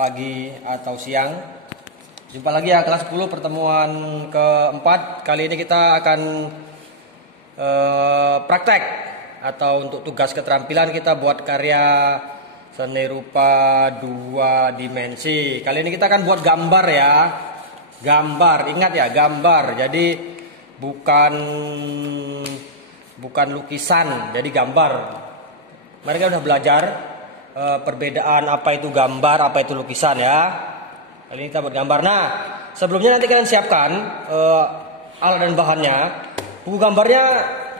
pagi atau siang. Jumpa lagi ya kelas 10 pertemuan keempat. Kali ini kita akan praktek atau untuk tugas keterampilan kita buat karya seni rupa 2 dimensi. Kali ini kita akan buat gambar ya. Gambar, ingat ya, gambar. Jadi bukan lukisan, jadi gambar. Mereka udah belajar perbedaan apa itu gambar, apa itu lukisan ya. Kali ini kita buat gambar. Nah, sebelumnya nanti kalian siapkan alat dan bahannya. Buku gambarnya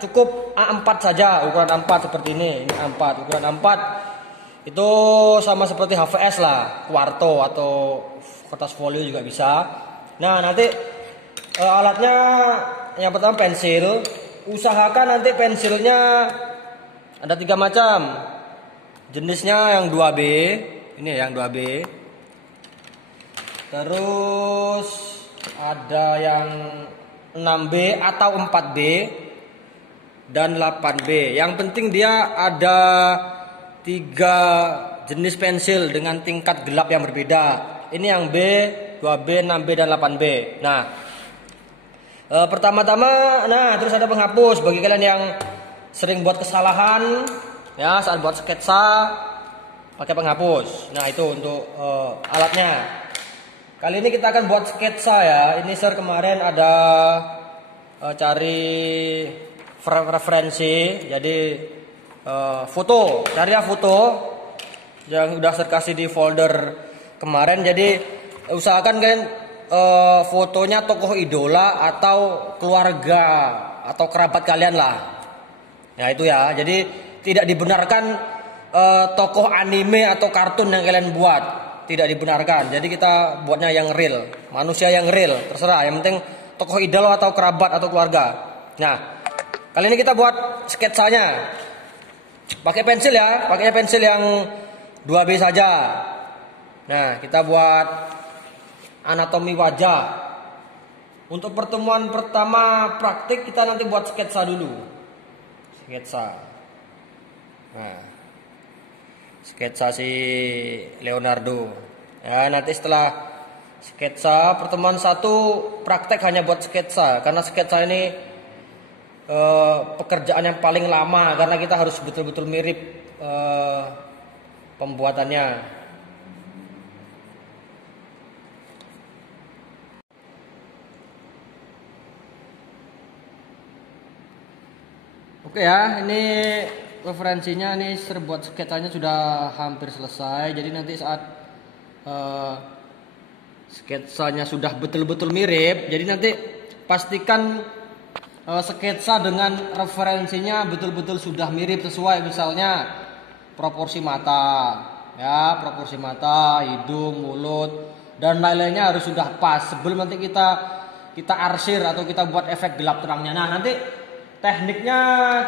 cukup A4 saja, ukuran A4 seperti ini. Ini A4, ukuran A4 itu sama seperti HVS lah, kuarto atau kertas folio juga bisa. Nah, nanti alatnya yang pertama pensil. Usahakan nanti pensilnya ada 3 macam. Jenisnya yang 2B, ini yang 2B. Terus ada yang 6B atau 4B dan 8B. Yang penting dia ada 3 jenis pensil dengan tingkat gelap yang berbeda. Ini yang B, 2B, 6B dan 8B. Nah, pertama-tama, terus ada penghapus bagi kalian yang sering buat kesalahan ya saat buat sketsa pakai penghapus. Nah, itu untuk alatnya. Kali ini kita akan buat sketsa ya. Ini kemarin ada cari referensi. Jadi foto, cari ya foto yang udah saya kasih di folder kemarin. Jadi usahakan kalian fotonya tokoh idola atau keluarga atau kerabat kalian lah. Nah, itu ya. Jadi tidak dibenarkan tokoh anime atau kartun yang kalian buat. Tidak dibenarkan. Jadi kita buatnya yang real, manusia yang real, terserah. Yang penting tokoh idola atau kerabat atau keluarga. Nah, kali ini kita buat sketsanya. Pakai pensil ya, pakai pensil yang 2B saja. Nah, kita buat anatomi wajah. Untuk pertemuan pertama praktik kita nanti buat sketsa dulu. Sketsa. Nah, sketsa si Leonardo. Ya, nanti setelah sketsa pertemuan 1 praktek hanya buat sketsa. Karena sketsa ini pekerjaan yang paling lama karena kita harus betul-betul mirip pembuatannya. Oke ya, ini referensinya nih, buat sketsanya sudah hampir selesai. Jadi nanti saat sketsanya sudah betul-betul mirip, jadi nanti pastikan sketsa dengan referensinya betul-betul sudah mirip sesuai. Misalnya proporsi mata, ya, proporsi mata, hidung, mulut dan lain-lainnya harus sudah pas sebelum nanti kita arsir atau kita buat efek gelap terangnya. Nah, nanti tekniknya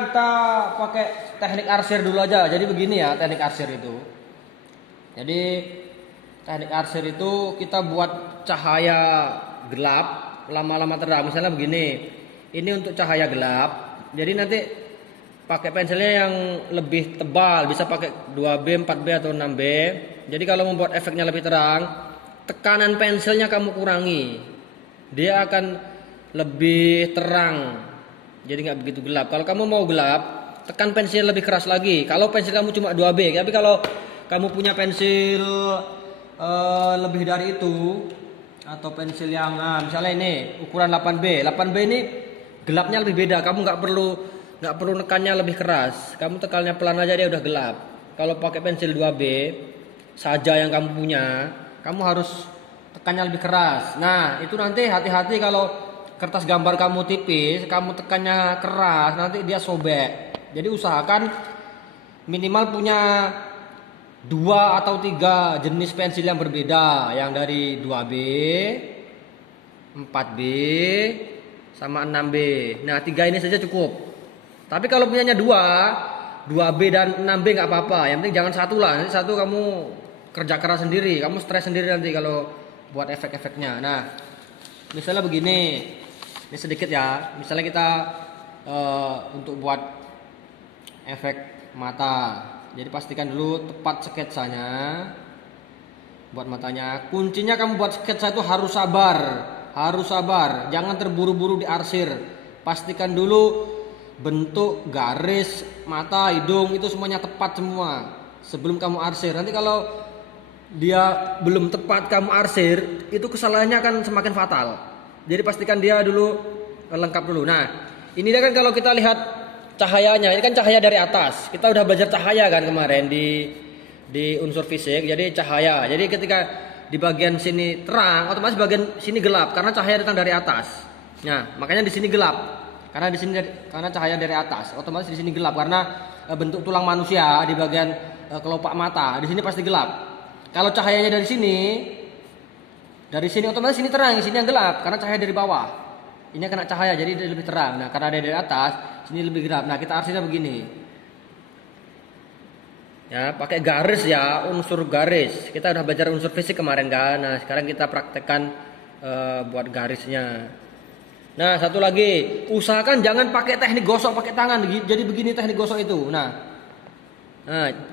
kita pakai teknik arsir dulu aja. Jadi begini ya teknik arsir itu. Jadi teknik arsir itu kita buat cahaya gelap lama-lama terang. Misalnya begini. Ini untuk cahaya gelap. Jadi nanti pakai pensilnya yang lebih tebal. Bisa pakai 2B, 4B atau 6B. Jadi kalau membuat efeknya lebih terang, tekanan pensilnya kamu kurangi. Dia akan lebih terang. Jadi nggak begitu gelap. Kalau kamu mau gelap, tekan pensil lebih keras lagi. Kalau pensil kamu cuma 2B, tapi kalau kamu punya pensil lebih dari itu atau pensil yang misalnya ini ukuran 8B. 8B ini gelapnya lebih beda. Kamu nggak perlu nekannya lebih keras. Kamu tekannya pelan aja dia udah gelap. Kalau pakai pensil 2B saja yang kamu punya, kamu harus tekannya lebih keras. Nah, itu nanti hati-hati kalau kertas gambar kamu tipis, kamu tekannya keras, nanti dia sobek. Jadi usahakan minimal punya 2 atau 3 jenis pensil yang berbeda. Yang dari 2B, 4B, sama 6B. Nah, 3 ini saja cukup. Tapi kalau punyanya 2B dan 6B nggak apa-apa. Yang penting jangan 1 lah. Nanti 1 kamu kerja keras sendiri, kamu stres sendiri nanti kalau buat efek-efeknya. Nah, misalnya begini. Ini sedikit ya. Misalnya kita untuk buat efek mata. Jadi pastikan dulu tepat sketsanya. buat matanya. Kuncinya kamu buat sketsa itu harus sabar, harus sabar. Jangan terburu-buru diarsir. Pastikan dulu bentuk garis mata, hidung itu semuanya tepat semua sebelum kamu arsir. Nanti kalau dia belum tepat kamu arsir, itu kesalahannya akan semakin fatal. Jadi pastikan dia dulu lengkap dulu. Nah, ini dia kan kalau kita lihat cahayanya, ini kan cahaya dari atas. Kita udah belajar cahaya kan kemarin di unsur fisik. Jadi cahaya. Jadi ketika di bagian sini terang, otomatis bagian sini gelap karena cahaya datang dari atas. Nah, makanya di sini gelap. Karena cahaya dari atas, otomatis di sini gelap karena bentuk tulang manusia di bagian kelopak mata. Di sini pasti gelap. Kalau cahayanya dari sini otomatis sini terang, sini yang gelap karena cahaya dari bawah. Ini kena cahaya jadi lebih terang. Nah, karena ada dari atas, sini lebih gelap. Nah, kita arsirnya begini. Ya, pakai garis ya, unsur garis. Kita udah belajar unsur fisik kemarin kan. Nah, sekarang kita praktekkan buat garisnya. Nah, satu lagi, usahakan jangan pakai teknik gosok pakai tangan. Jadi begini teknik gosok itu. Nah,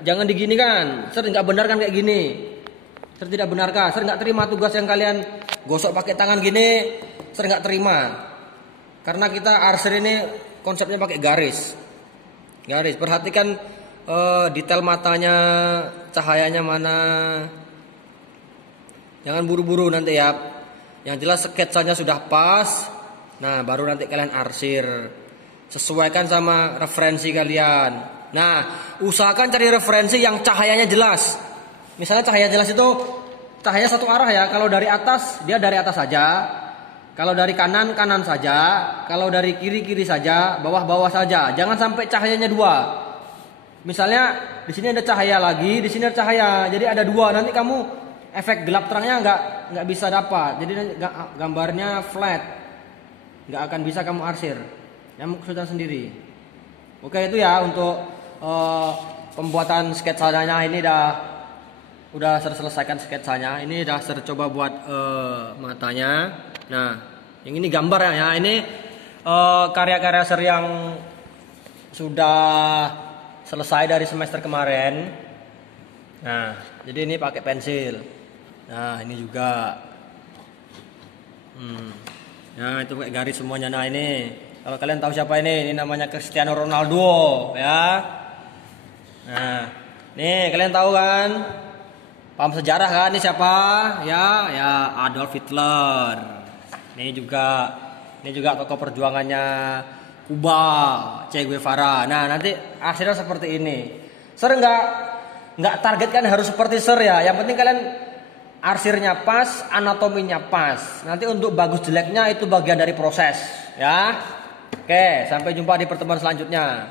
jangan digini kan. Sering nggak benar kan kayak gini. Sering tidak benarkah? Sering nggak terima tugas yang kalian gosok pakai tangan gini. Sering nggak terima. Karena kita arsir ini konsepnya pakai garis. Garis. Perhatikan detail matanya, cahayanya mana. Jangan buru-buru nanti ya. Yang jelas sketsanya sudah pas. Nah, baru nanti kalian arsir. Sesuaikan sama referensi kalian. Nah, usahakan cari referensi yang cahayanya jelas. Misalnya cahaya jelas itu cahaya satu arah ya. Kalau dari atas, dia dari atas saja. Kalau dari kanan, kanan saja. Kalau dari kiri, kiri saja. Bawah, bawah saja. Jangan sampai cahayanya dua. Misalnya di sini ada cahaya lagi, di sini ada cahaya. Jadi ada dua. Nanti kamu efek gelap terangnya nggak bisa dapat. Jadi gambarnya flat. Nggak akan bisa kamu arsir. Kamu kesulitan sendiri. Oke, itu ya untuk pembuatan sketsanya. Ini udah selesaikan sketsanya. Ini udah coba buat matanya. Nah, yang ini gambar ya. Ini karya-karya seri yang sudah selesai dari semester kemarin. Nah, jadi ini pakai pensil. Nah, ini juga. Nah, itu pakai garis semuanya. Nah, ini kalau kalian tahu siapa ini namanya Cristiano Ronaldo ya. Nah, nih kalian tahu kan? Paham sejarah kan? Ini siapa? Ya Adolf Hitler. Ini juga tokoh perjuangannya Kuba, Che Guevara. Nah, nanti hasilnya seperti ini. Ser nggak targetkan harus seperti ser ya. Yang penting kalian arsirnya pas, anatominya pas. Nanti untuk bagus jeleknya itu bagian dari proses ya. Oke, sampai jumpa di pertemuan selanjutnya.